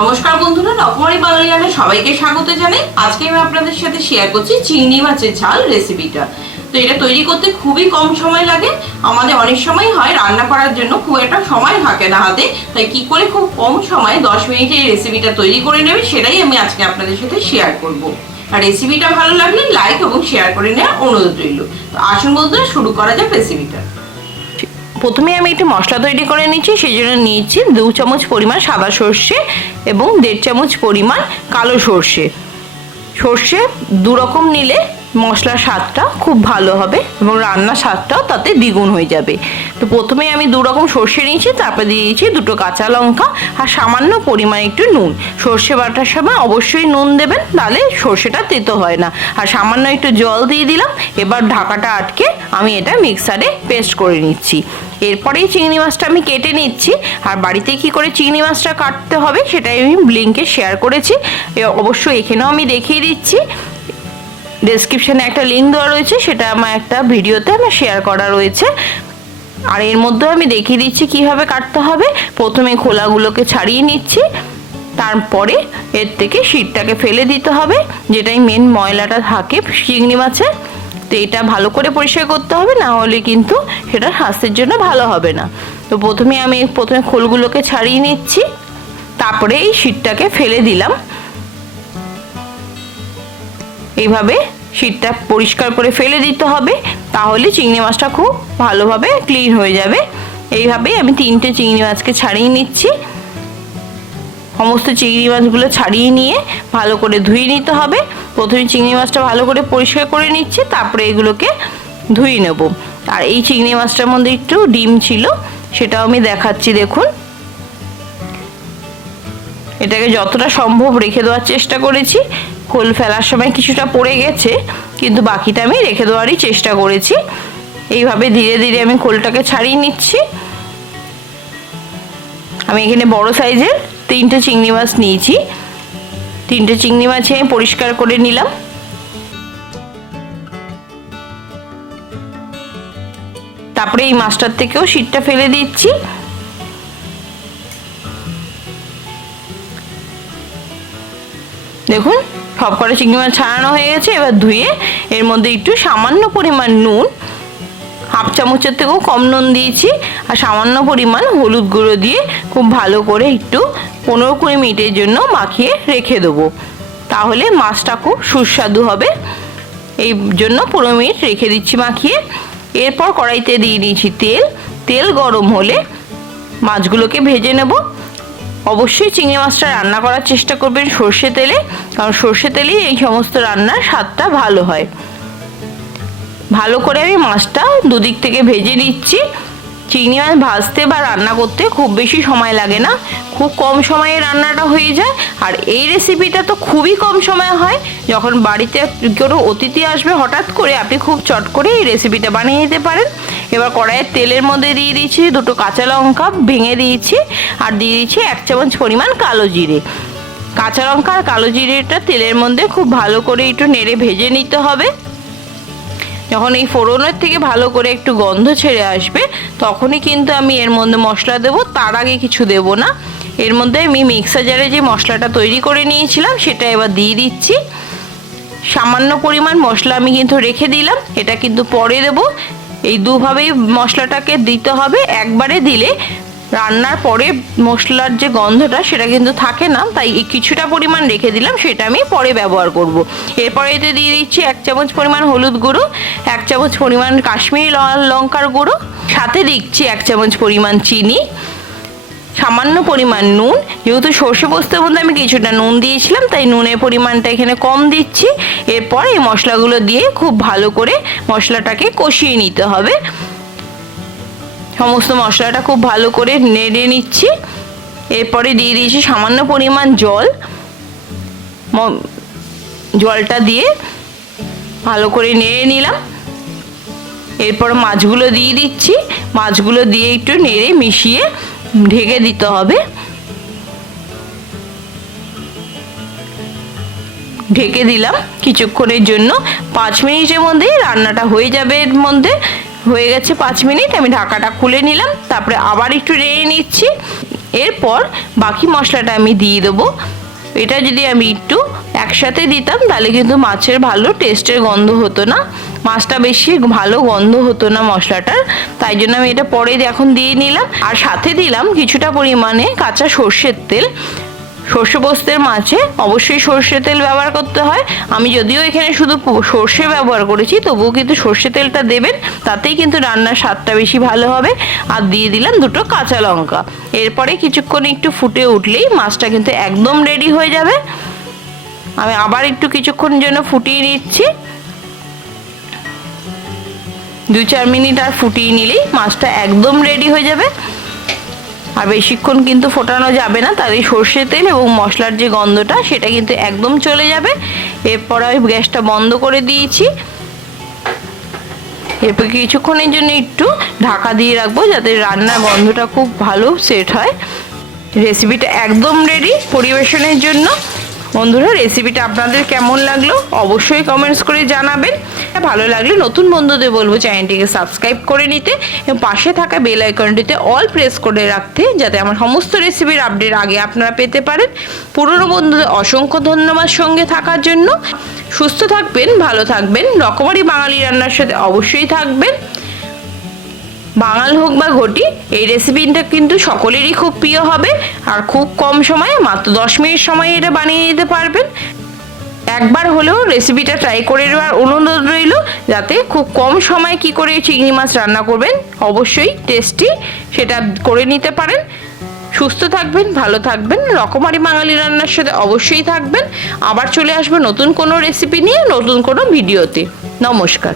নমস্কার বন্ধুরা, রকমারি বাঙালিয়ানা সবাইকে স্বাগত জানাই। আজকে আমি আপনাদের সাথে শেয়ার করছি চিংড়ি মাছের ঝাল রেসিপিটা। তো এটা তৈরি করতে খুবই কম সময় লাগে। আমাদের অনেক সময় হয় রান্না করার জন্য খুব একটা সময় থাকে না হাতে, তাই কি করে খুব কম সময়ে 10 মিনিটে এই রেসিপিটা তৈরি করে নেবে সেটাই আমি আজকে আপনাদের সাথে শেয়ার করব। আর রেসিপিটা ভালো লাগলে লাইক এবং শেয়ার করে নেওয়ার অনুরোধ রইল। তো আসুন বন্ধুরা, শুরু করা যাক রেসিপিটা। প্রথমে আমি একটু মশলা তৈরি করে নিচ্ছি। সেই জন্য নিয়েছি 2 চামচ পরিমাণ সাদা সর্ষে এবং 1.5 চামচ পরিমাণ কালো সর্ষে। সর্ষে দু রকম নিলে মশলার স্বাদটা খুব ভালো হবে এবং রান্নার স্বাদটাও তাতে দ্বিগুণ হয়ে যাবে। তো প্রথমে আমি 2 রকম সর্ষে নিয়েছি, তারপর দিয়ে দিয়েছি 2টো কাঁচা লঙ্কা আর সামান্য পরিমাণ একটু নুন। সর্ষে বাটার সময় অবশ্যই নুন দেবেন, তাহলে সর্ষেটা তেতো হয় না। আর সামান্য একটু জল দিয়ে দিলাম। এবার ঢাকাটা আটকে আমি এটা মিক্সারে পেস্ট করে নিচ্ছি। এরপরেই চিংড়ি মাছটা আমি কেটে নিচ্ছি। আর বাড়িতে কি করে চিংড়ি মাছটা কাটতে হবে সেটাই আমি লিঙ্কে শেয়ার করেছি, অবশ্যই এখানেও আমি দেখিয়ে দিচ্ছি। ডেসক্রিপশনে একটা লিঙ্ক দেওয়া রয়েছে, সেটা আমার একটা ভিডিওতে আমার শেয়ার করা রয়েছে। আর এর মধ্যে আমি দেখিয়ে দিচ্ছি কিভাবে কাটতে হবে। প্রথমে খোলাগুলোকে ছাড়িয়ে নিচ্ছি, তারপরে এর থেকে শীটটাকে ফেলে দিতে হবে, যেটাই মেন ময়লাটা থাকে চিংড়ি মাছে। তো এটা ভালো করে পরিষ্কার করতে হবে, না হলে কিন্তু সেটা স্বাস্থ্যের জন্য ভালো হবে না। তো প্রথমে খোলগুলোকে ছাড়িয়ে নিচ্ছি, তারপরে এই শীটটাকে ফেলে দিলাম। এইভাবে শীটটা পরিষ্কার করে ফেলে দিতে হবে, তাহলে চিংড়ি মাছটা খুব ভালোভাবে ক্লিন হয়ে যাবে। এইভাবেই আমি 3টে চিংড়ি মাছকে ছাড়িয়ে নিচ্ছি। সমস্ত চিংড়ি মাছগুলো ছাড়িয়ে নিয়ে ভালো করে ধুয়ে নিতে হবে। প্রথমে চিংড়ি মাছটা ভালো করে পরিষ্কার করে নিচ্ছি, তারপরে এগুলোকে ধুয়ে নেব। আর এই চিংড়ি মাছটার মধ্যে একটু ডিম ছিল, সেটাও আমি দেখাচ্ছি। দেখুন, এটাকে যতটা সম্ভব রেখে দেওয়ার চেষ্টা করেছি। খোল ফেলার সময় কিছুটা পড়ে গেছে, কিন্তু বাকিটা আমি রেখে দেওয়ারই চেষ্টা করেছি। এইভাবে ধীরে ধীরে আমি খোলটাকে ছাড়িয়ে নিচ্ছি। আমি এখানে বড় সাইজের 3টে চিংড়ি মাছ নিয়েছি। 3টে চিংড়ি মাছ আমি পরিষ্কার করে নিলাম। তারপরে এই মাছটার থেকেও শীটটা ফেলে দিচ্ছি। দেখুন, সবকটা চিংড়ি মাছ ছাড়ানো হয়ে গেছে। এবার ধুয়ে এর মধ্যে একটু সামান্য পরিমাণ নুন, 1/2 চামচের থেকেও কম নুন দিয়েছি, আর সামান্য পরিমাণ হলুদ গুঁড়ো দিয়ে খুব ভালো করে একটু 15-20 মিনিটের জন্য মাখিয়ে রেখে দেবো। তাহলে মাছটা খুব সুস্বাদু হবে। এই জন্য 15 মিনিট রেখে দিচ্ছি মাখিয়ে। এরপর কড়াইতে দিয়ে দিয়েছি তেল গরম হলে মাছগুলোকে ভেজে নেব। অবশ্যই চিংড়ি মাছটা রান্না করার চেষ্টা করবেন সর্ষে তেলে, কারণ সর্ষে তেলেই এই সমস্ত রান্নার স্বাদটা ভালো হয়। ভালো করে আমি মাছটা দুদিক থেকে ভেজে নিচ্ছি। চিংড়ি মাছ ভাজতে বা রান্না করতে খুব বেশি সময় লাগে না, খুব কম সময়ে রান্নাটা হয়ে যায়। আর এই রেসিপিটা তো খুবই কম সময় হয়। যখন বাড়িতে কোনো অতিথি আসবে হঠাৎ করে, আপনি খুব চট করে এই রেসিপিটা বানিয়ে নিতে পারেন। এবার কড়াইয়ের তেলের মধ্যে দিয়ে দিয়েছি 2টো কাঁচা লঙ্কা ভেঙে দিয়েছি, আর দিয়ে দিয়েছি 1 চামচ পরিমাণ কালো জিরে। কাঁচা লঙ্কা আর কালো জিরেটা তেলের মধ্যে খুব ভালো করে একটু নেড়ে ভেজে নিতে হবে। যখন এই ফোড়নের থেকে ভালো করে একটু গন্ধ ছেড়ে আসবে, তখনই কিন্তু আমি এর মধ্যে মশলা দেব। তার আগে কিছু দেব না। এর মধ্যে আমি মিক্সার জারে যে মশলাটা তৈরি করে নিয়েছিলাম সেটা এবার দিয়ে দিচ্ছি। সামান্য পরিমাণ মশলা আমি কিন্তু রেখে দিলাম, এটা কিন্তু পরে দেব। এই দুভাবেই মশলাটাকে দিতে হবে। একবারে দিলে রান্নার পরে মশলার যে গন্ধটা সেটা কিন্তু থাকে না, তাই কিছুটা পরিমাণ রেখে দিলাম, সেটা আমি পরে ব্যবহার করব। এরপরে এতে দিয়ে দিচ্ছি 1 চামচ পরিমাণ হলুদ গুঁড়ো, 1 চামচ পরিমাণ কাশ্মীরি লাল লঙ্কার গুঁড়ো, সাথে দিচ্ছি 1 চামচ পরিমাণ চিনি, সামান্য পরিমাণ নুন। যেহেতু সর্ষে পোস্তের মধ্যে আমি কিছুটা নুন দিয়েছিলাম, তাই নুনের পরিমাণটা এখানে কম দিচ্ছি। এরপর এই মশলাগুলো দিয়ে খুব ভালো করে মশলাটাকে কষিয়ে নিতে হবে। সমস্ত মশলাটা খুব ভালো করে নেড়ে নিচ্ছি। এরপরে দিয়ে দিয়েছি সামান্য পরিমাণ জল। জলটা দিয়ে ভালো করে নেড়ে নিলাম। এরপর মাছগুলো দিয়ে দিচ্ছি। মাছগুলো দিয়ে একটু নেড়ে মিশিয়ে ঢেকে দিতে হবে। ঢেকে দিলাম কিছুক্ষণের জন্য। 5 মিনিটের মধ্যেই রান্নাটা হয়ে যাবে। এর মধ্যে হয়ে গেছে 5 মিনিট। আমি ঢাকাটা খুলে নিলাম, তারপরে আবার একটু নেড়ে নিচ্ছি। এরপর বাকি মশলাটা আমি দিয়ে দেবো। এটা যদি আমি একটু একসাথে দিতাম তাহলে কিন্তু মাছের ভালো টেস্টের গন্ধ হতো না, মাছটা বেশি ভালো গন্ধ হতো না মশলাটার। তাই জন্য আমি এটা পরে এখন দিয়ে নিলাম। আর সাথে দিলাম কিছুটা পরিমাণে কাঁচা সর্ষের তেল। সর্ষে পোস্তের মাছে অবশ্যই সর্ষে তেল ব্যবহার করতে হয়। আমি যদিও এখানে শুধু সর্ষে ব্যবহার করেছি, তবুও কিন্তু সর্ষে তেলটা দেবেন, তাতেই কিন্তু রান্নার স্বাদটা বেশি ভালো হবে। আর দিয়ে দিলাম দুটো কাঁচা লঙ্কা। এরপরে কিছুক্ষণ একটু ফুটে উঠলেই মাছটা কিন্তু একদম রেডি হয়ে যাবে। আমি আবার একটু কিছুক্ষণ জন্য ফুটিয়ে নিচ্ছি। 2-4 মিনিট আর ফুটিয়ে নিলেই মাছটা একদম রেডি হয়ে যাবে। আর বেশিক্ষণ কিন্তু ফোটানো যাবে না, তাহলে সর্ষে তেল এবং মশলার যে গন্ধটা সেটা কিন্তু একদম চলে যাবে। এরপর আমি গ্যাসটা বন্ধ করে দিয়েছি। এরপর কিছুক্ষণের জন্য একটু ঢাকা দিয়ে রাখবো, যাতে রান্নার গন্ধটা খুব ভালো সেট হয়। রেসিপিটা একদম রেডি পরিবেশনের জন্য। বন্ধুরা, রেসিপিটা আপনাদের কেমন লাগলো অবশ্যই কমেন্টস করে জানাবেন। ভালো লাগলে নতুন বন্ধুদের বলবো চ্যানেলটিকে সাবস্ক্রাইব করে নিতে এবং পাশে থাকা বেল আইকনটিতে অল প্রেস করে রাখতে, যাতে আমার সমস্ত রেসিপির আপডেট আগে আপনারা পেতে পারেন। পুরনো বন্ধুদের অসংখ্য ধন্যবাদ সঙ্গে থাকার জন্য। সুস্থ থাকবেন, ভালো থাকবেন, রকমারি বাঙালি রান্নার সাথে অবশ্যই থাকবেন। বাঙাল হোক বা ঘটি, এই রেসিপিটা কিন্তু সকলেরই খুব প্রিয় হবে। আর খুব কম সময়ে, মাত্র 10 মিনিট সময়ে এটা বানিয়ে নিতে পারবেন। একবার হলেও রেসিপিটা ট্রাই করে নেওয়ার অনুরোধ রইল, যাতে খুব কম সময়ে কি করে চিংড়ি মাছ রান্না করবেন অবশ্যই টেস্টি সেটা করে নিতে পারেন। সুস্থ থাকবেন, ভালো থাকবেন, রকমারি বাঙালি রান্নার সাথে অবশ্যই থাকবেন। আবার চলে আসবো নতুন কোনো রেসিপি নিয়ে, নতুন কোনো ভিডিওতে। নমস্কার।